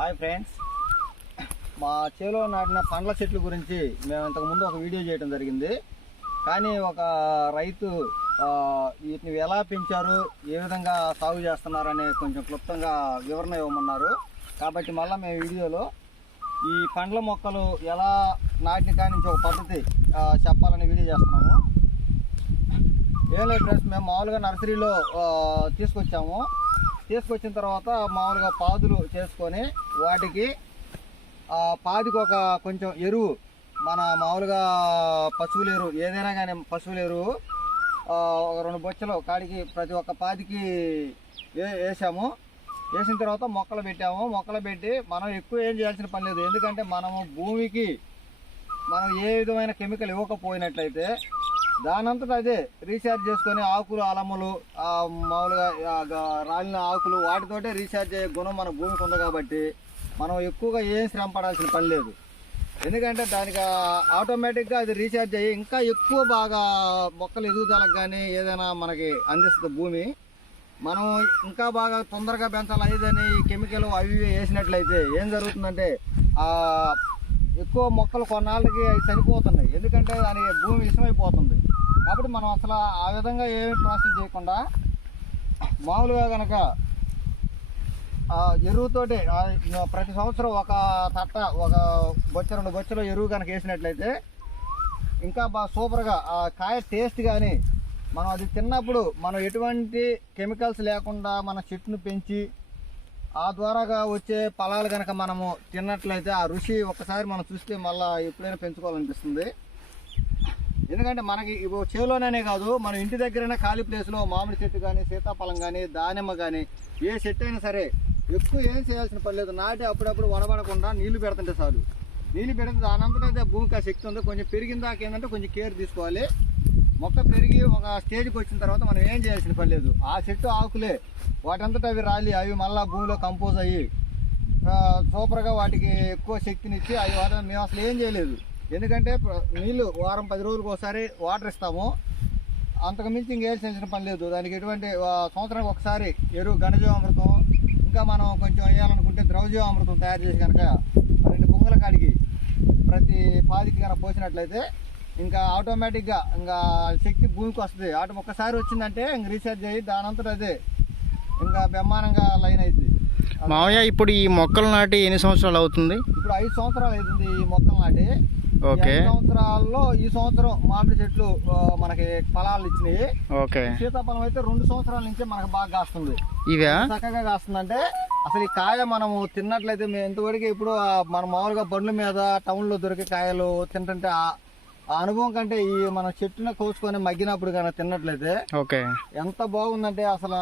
Hi friends, మా చేలో నాటిన పండ్ల చెట్ల గురించి మేము ఇంతకుముందు ఒక వీడియో చేయడం జరిగింది. కానీ ఒక రైతు వీటిని ఎలా పెంచారు, ఏ విధంగా సాగు చేస్తున్నారని కొంచెం క్లుప్తంగా వివరణ ఇవ్వమన్నారు. కాబట్టి మళ్ళీ మేము వీడియోలో ఈ పండ్ల మొక్కలు ఎలా నాటిన కాడి నుంచి ఒక పద్ధతి చెప్పాలని వీడియో చేస్తున్నాము. ఏం లేదు ఫ్రెండ్స్, మేము మామూలుగా నర్సరీలో తీసుకొచ్చిన తర్వాత మామూలుగా పాదులు చేసుకొని వాటికి పాదికి ఒక కొంచెం ఎరువు, మన మామూలుగా పశువుల ఎరువు ఏదైనా కానీ పశువుల ఎరువు ఒక 2 బొచ్చలు కాడికి ప్రతి ఒక్క పాదికి వేసాము. వేసిన తర్వాత మొక్కలు పెట్టాము. మొక్కలు పెట్టి మనం ఎక్కువ ఏం చేయాల్సిన పని లేదు. ఎందుకంటే మనము భూమికి మనం ఏ విధమైన కెమికల్ ఇవ్వకపోయినట్లయితే దానంతటా అదే రీఛార్జ్ చేసుకొని ఆకులు అలములు మామూలుగా రాలిన ఆకులు వాటితోటే రీఛార్జ్ అయ్యే గుణం మన భూమికి ఉంది. కాబట్టి మనం ఎక్కువగా ఏం శ్రమ పడాల్సిన పని లేదు. ఎందుకంటే దానికి ఆటోమేటిక్గా అది రీఛార్జ్ అయ్యి ఇంకా ఎక్కువ బాగా మొక్కలు ఎదుగుదలకు కానీ ఏదైనా మనకి అందిస్తుంది భూమి. మనం ఇంకా బాగా తొందరగా పెంచాలి అయ్యేదని కెమికల్ అవి వేసినట్లయితే ఏం జరుగుతుందంటే ఎక్కువ మొక్కలు కొన్నాళ్ళకి అవి చనిపోతున్నాయి. ఎందుకంటే దానికి భూమి విషమైపోతుంది. కాబట్టి మనం అసలు ఆ విధంగా ఏమి ప్రాసెస్ చేయకుండా మామూలుగా కనుక ఎరువుతోటి ప్రతి సంవత్సరం ఒక తట్ట ఒక బొచ్చ 2 బొచ్చలు ఎరువు కనుక వేసినట్లయితే ఇంకా బాగా సూపర్గా ఆ కాయ టేస్ట్ కానీ మనం అది తిన్నప్పుడు మనం ఎటువంటి కెమికల్స్ లేకుండా మన చెట్టును పెంచి ఆ ద్వారాగా వచ్చే ఫలాలు కనుక మనము తిన్నట్లయితే ఆ రుచి ఒక్కసారి మనం చూస్తే మళ్ళీ ఎప్పుడైనా పెంచుకోవాలనిపిస్తుంది. ఎందుకంటే మనకి చేలోనే కాదు, మన ఇంటి దగ్గరైనా ఖాళీ ప్లేస్లో మామిడి చెట్టు కానీ సీతాఫలం కానీ దానిమ్మ కానీ ఏ చెట్టు అయినా సరే ఎక్కువ ఏం చేయాల్సిన పని లేదు. నాటి అప్పుడప్పుడు వడబడకుండా నీళ్లు పెడుతుంటే చాలు. నీళ్లు పెడితే దానంతటైతే భూమికి ఆ శక్తి ఉంది. కొంచెం పెరిగిన దాకా ఏంటంటే కొంచెం కేర్ తీసుకోవాలి. మొక్క పెరిగి ఒక స్టేజ్కి వచ్చిన తర్వాత మనం ఏం చేయాల్సిన పని లేదు. ఆ చెట్టు ఆకులే వాటంతటా అవి రాలి అవి మళ్ళీ భూమిలో కంపోజ్ అయ్యి సూపర్గా వాటికి ఎక్కువ శక్తినిచ్చి అవి వాటర్ మేము అసలు ఏం చేయలేదు. ఎందుకంటే నీళ్ళు వారం 10 రోజులకు ఒకసారి వాటర్ ఇస్తాము. అంతకు మించి ఇంకేల్సిన పని లేదు. దానికి ఎటువంటి సంవత్సరానికి ఒకసారి ఎరువు ఘనజీవామృతం, ఇంకా మనం కొంచెం వేయాలనుకుంటే ద్రవజీవామృతం తయారు చేసి కనుక 2 బొంగల కాడికి ప్రతి పాదికి కనుక పోసినట్లయితే ఇంకా ఆటోమేటిక్గా ఇంకా శక్తి భూమికి వస్తుంది. ఒక్కసారి వచ్చిందంటే ఇంక రీఛార్జ్ అయ్యి దానంతటా అదే ఇంకా బ్రహ్మాండంగా లైన్ అవుతుంది. మామయ్య, ఇప్పుడు ఈ మొక్కలు నాటి ఎన్ని సంవత్సరాలు అవుతుంది? ఇప్పుడు 5 సంవత్సరాలు అవుతుంది ఈ మొక్కలు నాటి. ఓకే. 5 సంవత్సరాల్లో ఈ సంవత్సరం మామిడి చెట్లు మనకి ఫలాలు ఇచ్చినాయి. ఓకే. సీతాఫలం అయితే 2 సంవత్సరాల నుంచే మనకు బాగా కాస్తుంది. ఇవే చక్కగా కాస్తుందంటే అసలు ఈ కాయ మనము తిన్నట్లయితే మేము ఇంతవరకు ఇప్పుడు మన మామూలుగా బండ్ల మీద టౌన్లో దొరికే కాయలు తింటుంటే ఆ అనుభవం కంటే ఈ మనం చెట్టును కోసుకొని మగ్గినప్పుడు కనుక తిన్నట్లయితే ఓకే ఎంత బాగుందంటే అసలు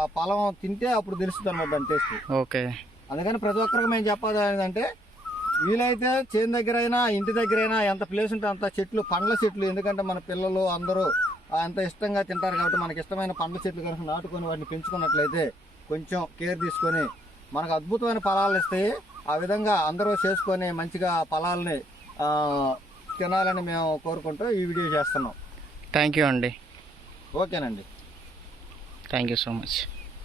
ఆ ఫలం తింటే అప్పుడు తెలుస్తుంది అనమాట దాని టేస్ట్. ఓకే. అందుకని ప్రతి ఒక్కరికి మేము చెప్పాలి ఏంటంటే వీలైతే చేను దగ్గర అయినా ఇంటి దగ్గర అయినా ఎంత ప్లేస్ ఉంటే అంత చెట్లు, పండ్ల చెట్లు, ఎందుకంటే మన పిల్లలు అందరూ అంత ఇష్టంగా తింటారు. కాబట్టి మనకి ఇష్టమైన పండ్ల చెట్లు కనుక నాటుకొని వాటిని పెంచుకున్నట్లయితే కొంచెం కేర్ తీసుకొని మనకు అద్భుతమైన ఫలాలు ఇస్తాయి. ఆ విధంగా అందరూ చేసుకొని మంచిగా ఫలాలని తినాలని మేము కోరుకుంటూ ఈ వీడియో చేస్తున్నాం. థ్యాంక్ యూ అండి. ఓకేనండి. Thank you so much.